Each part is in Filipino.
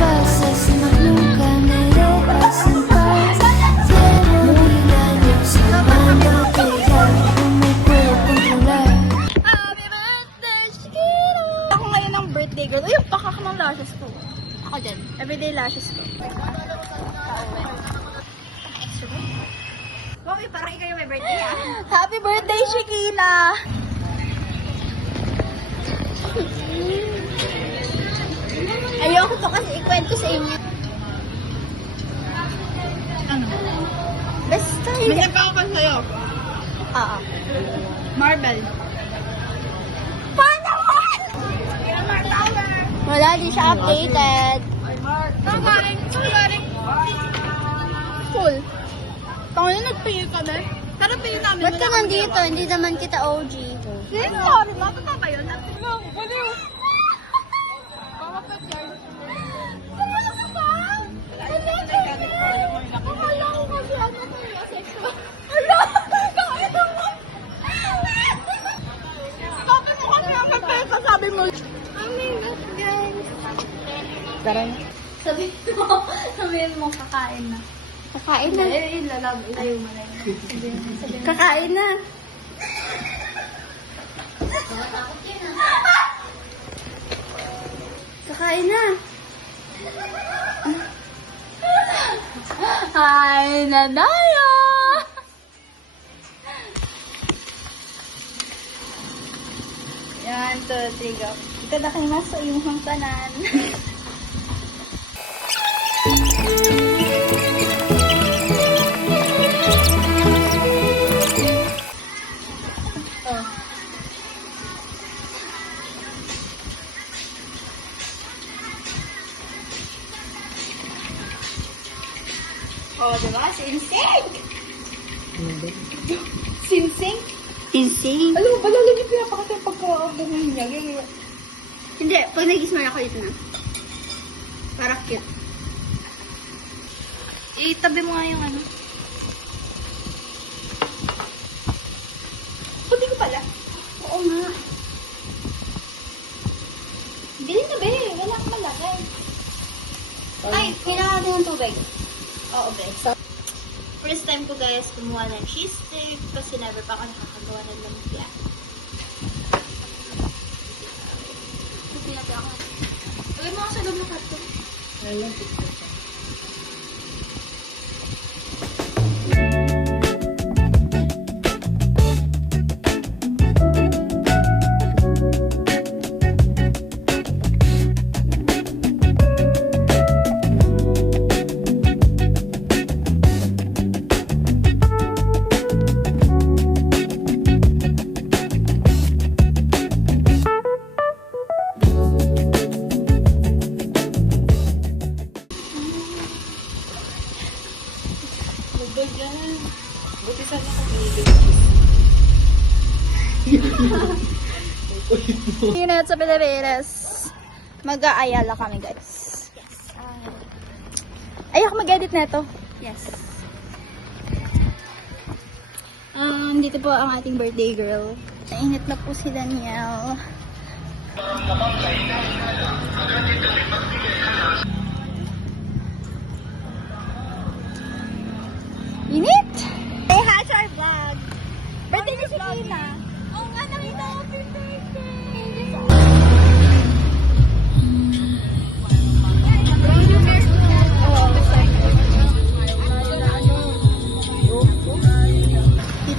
Pasas nunca me dejas en paz. Llevo mil años amándote ya, no me puedo controlar. Happy birthday, Shakira! Ako ngayon ng birthday girl. Uy, yung pakak ng lashes ko. Ako dyan. Everyday lashes ko. Mami, parang ikaw yung may birthday ah. Happy birthday, Shakira! Ayoko to kasi ikwento sa inyo. Ano? Basta May yun. nagpako pa sa'yo. Oo. Marble. Paano ko? Wala, di siya updated. Full. Tango na nag-pay ka na. Pero pay namin. Ba't ka nandito? Hindi naman kita OG. Sorry, matata ba yun? Baliw. Sabi mo, Tara na. sabihin mo, kakain na. Kakain na. Ayaw mo na yun. Kakain na. Kakain na. Ay, na tayo. Yan, 2, 3, go. Itadakimasu sa iyong tanan. Oh. Oh, diba? Sinsing! Sinsing? Sinsing? Alam mo, balalagay pinapakita yung pagkabungan niya. Hindi, pag nag-smile ako dito na. Para cute. Itabi mo nga yung ano. Puti ko pala. Oo nga. Bili na, be. Wala akong malagay. Ay, kailangan natin ng tubig. Oo, be. First time ko, guys, kumuha ng cheese stick kasi never pa ako nakakagawa ng lumpia. Puti natin ako. Lagay mo ako sa loob ng karton. Buti sana kung ilog. Init sa Pilipinas. Mag-aayala kami, guys. Yes. Ayoko mag-edit na ito. Yes. Dito po ang ating birthday girl. Nainit na po si Daniel. Init! Say hi to our vlog. Birthday ni si Kina. Oo nga, nakita ko. Happy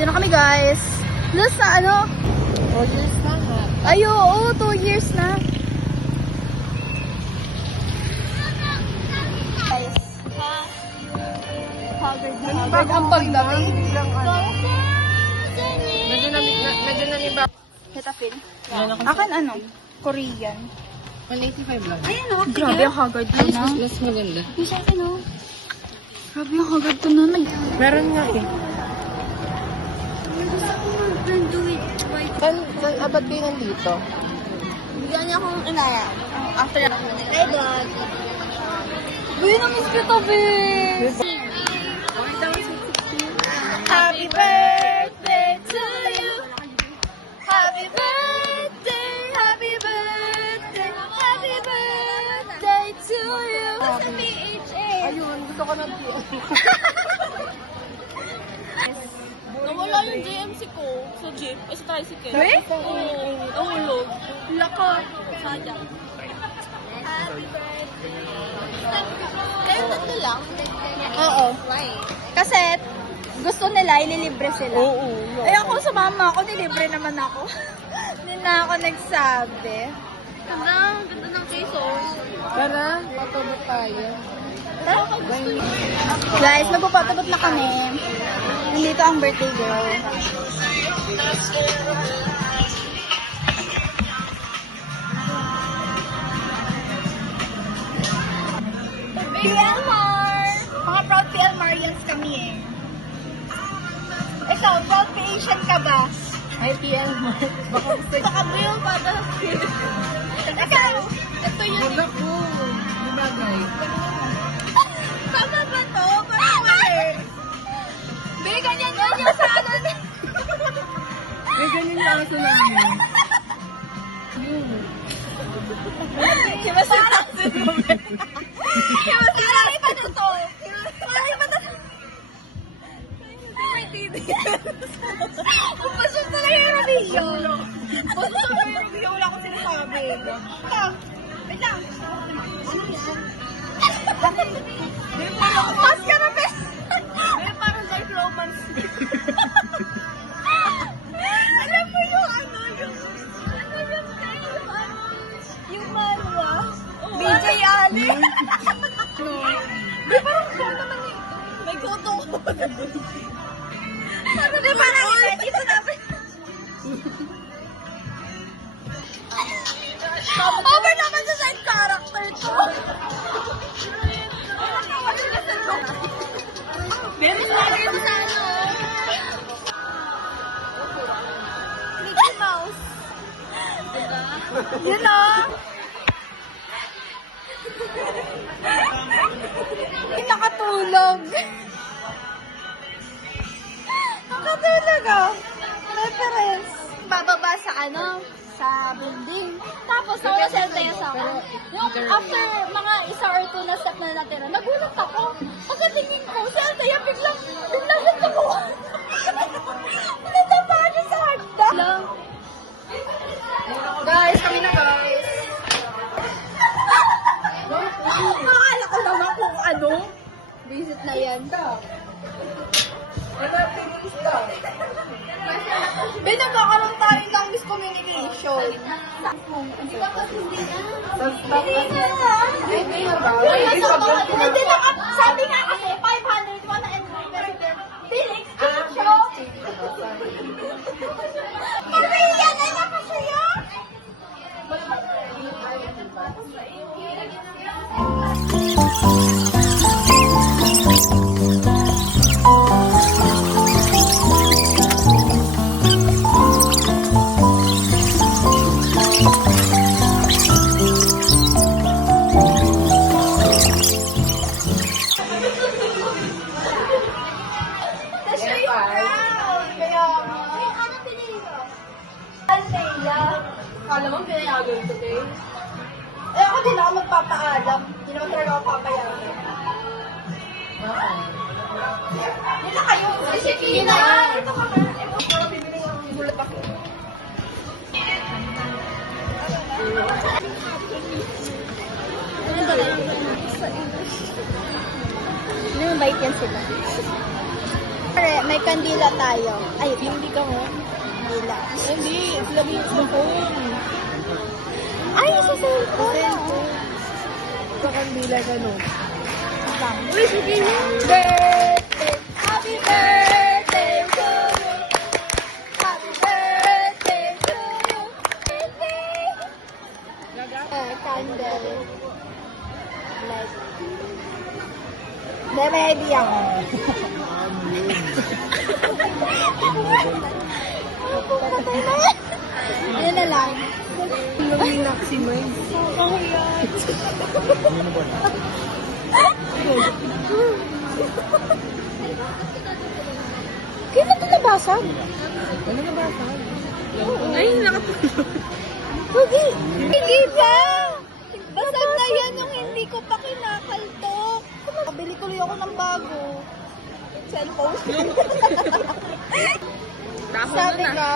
Dito na kami, guys. Last na ano? 4 years na nga. Ay, oo, 2 years na. Guys. Haggard na haggard ang pagdating. Medyo naniba. Hetafil. Akin ano? Korean. 185 lang. Ayun o. Grabe ang haggard ko na. Mas maganda. Yung sa akin o. Grabe ang haggard ko na. Meron nga eh. Saan abad kayo nandito? Bigyan niya akong inaya. After Hi, vlog. Uy, na-miss ko to, babe. Happy birthday to you. Happy birthday, happy birthday, happy birthday. akin. PHA. Ayun, gusto ko ng PHA. Nawala yung JMC ko sa jeep, sa tricycle. Eh? Oo, nahulog. Lako. Sayang. Happy birthday. Kayo tatlo lang? Oo. Why? Kasi gusto nila, ililibre sila. Oo. Eh ako sa mama ako, nilibre naman ako. Hindi na ako nagsabi. Ganda ng keso. Tara, patubot tayo. Guys, magpapatubot na kami. Nandito ang birthday girl. PLMAR! Mga proud PLMARians kami eh. Ikaw, proud Asian ka ba? Ay, PLMAR. Baka gusto Sa kabil, para. Ikaw, Ito yun. Wala po. Lumagay. Tama ba to? Parang mali. Be, ganyan yan yung sa ano. Eh, ganyan yung aso namin. Himasirasin mo, be. Himasirasin pa na to. Himasirasin pa na to. May titi. Pasok na lang yung revision. Pasok na yung revision. Wala akong sinasabi. Ito. Wait lang. Ano yan? Pas ka na, be. Parang life romance. Alam mo yung ano, yung yung manwa? BJ Ali? Di parang ito naman eh. May koto ko. Di parang dito namin. Over naman sa side character ko. Meron na rin sa ano. Mickey Mouse. You know? Nakatulog. Nakatulog ah. Reference. Bababa sa ano? Sa building. Tapos nawala si Althea sa akin. Yung after mga isa or two na step na natira, nagulat ako. Pagkatingin ko, si Althea biglang nagtawa. Natapa siya sa hagdan. Guys, kami na guys. Akala ko naman kung ano. Visit na yan. Ben, nagkakaroon tayo ng miscommunication. Hindi ba kasi hindi na? Hindi na. Sabi nga kasi, 500 mo na enrollment. Felix, show. Maria, na pa siya. Kala mo pinayagan today? Eh ako din ako magpapaalam. Hindi naman talaga ako papayagan. Yun na kayo. Sige na. Ito ka nga. Gulat ako. May bait yan sila. Pare, may kandila tayo. Ay, hindi ka mo. Kandila. Hindi, sila yung sa phone. Ay, sa cellphone. Sa kandila ka, no? Uy, sige na. Birthday! Happy birthday to you! Happy birthday to you! Birthday! Candle. Like. Hindi, may idea ko. Ano na lang? Luminak si May. Kailan ito nabasag? Ano na ba sa? Ay, nakatulog. Hindi ba? Basag na yan yung hindi ko pa kinakal tuloy ako ng bago. Cellphone. Sabi ko,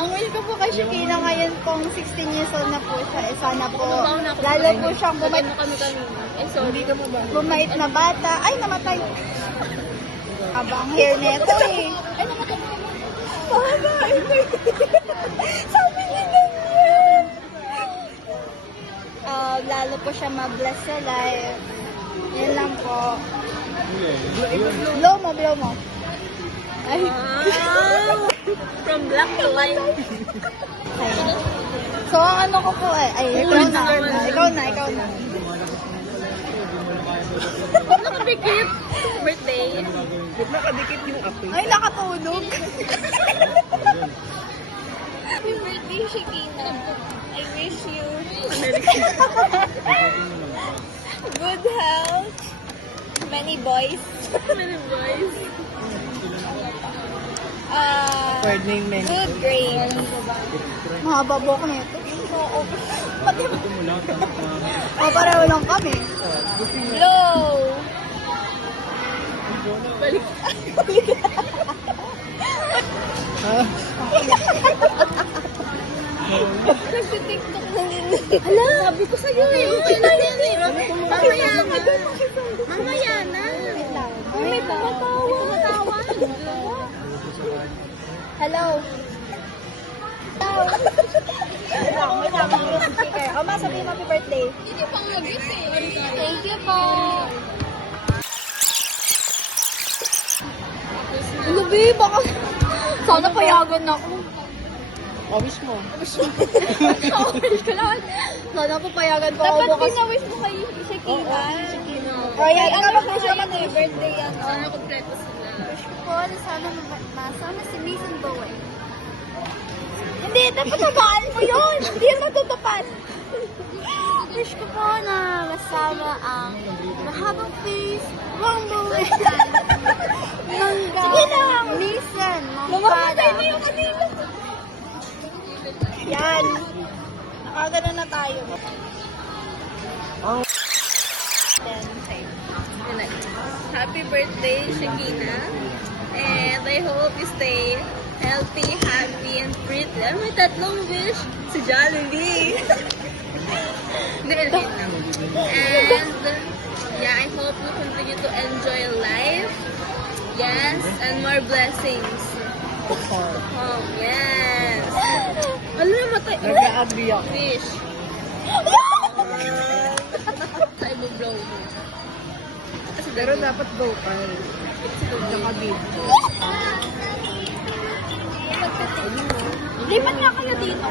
ang wish ko po kay Shakina ngayon pong 16 years old na po siya. Eh, sana po, lalo po siyang bumait na bata. Ay, namatay. Aba, ang hair neto eh. Ay, namatay. Sabi ni ganyan. Lalo po siya ma-bless sa life. Yan lang po. Blow mo. Ay. From black to white. So, ang ano ko po ay, ikaw na. Nakapikit. Birthday. Ba't nakadikit yung ape? Ay, nakatulog. Happy birthday, Shakina. I wish you good health, many boys. Third name men. Good grades. Mahaba buhok na ito. Pati mo. Pareho lang kami. Low. Nagsi-tiktok na yun. Hala, sabi ko sa'yo eh. Okay lang yan eh. Mamaya na. May tumatawa. Hello. Wait lang. Speaker. O, ma, sabihin happy birthday. Hindi pa nga gising. Thank you po. Ano, babe? Baka... Sana payagan ako. Wish mo. Wish ko lang. Sana papayagan po ako Dapat bukas. pinawish mo kay Shakina. Oh, yan. Ikaw mag-wish Ay, naman eh. birthday yan. Sana kompleto sila. Wish ko po na sana si Mason Bowen. Hindi, dapat tamaan mo yun. Hindi yan matutupad. Wish ko po na masama ang mahabang face, Wang Bowen. Mangga. Sige lang. Mason, Mangkada. Mamamatay na yung kanila. Yan. Nakagano na tayo. Happy birthday, Shakina. And I hope you stay healthy, happy, and pretty. May tatlong wish. Si Jollibee. Hindi, lang. And yeah, I hope you continue to enjoy life. Yes, and more blessings. Yes. Alam mo, matay. Nag-a-agree ako. Wish. Sa ibang mo. Pero dapat vocal. Tsaka beat. Lipat nga kayo dito.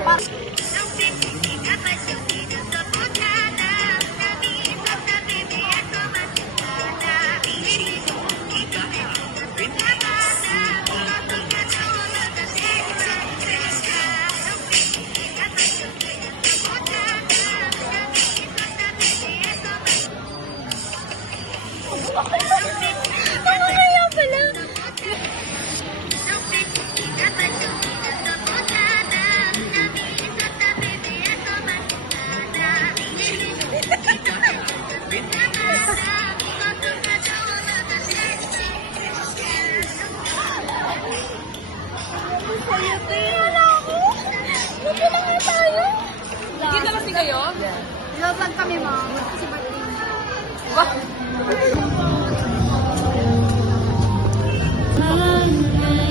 Kaya pala. Kita kasi kayo? Love lang kami, ma'am. Kasi birthday mo. La la la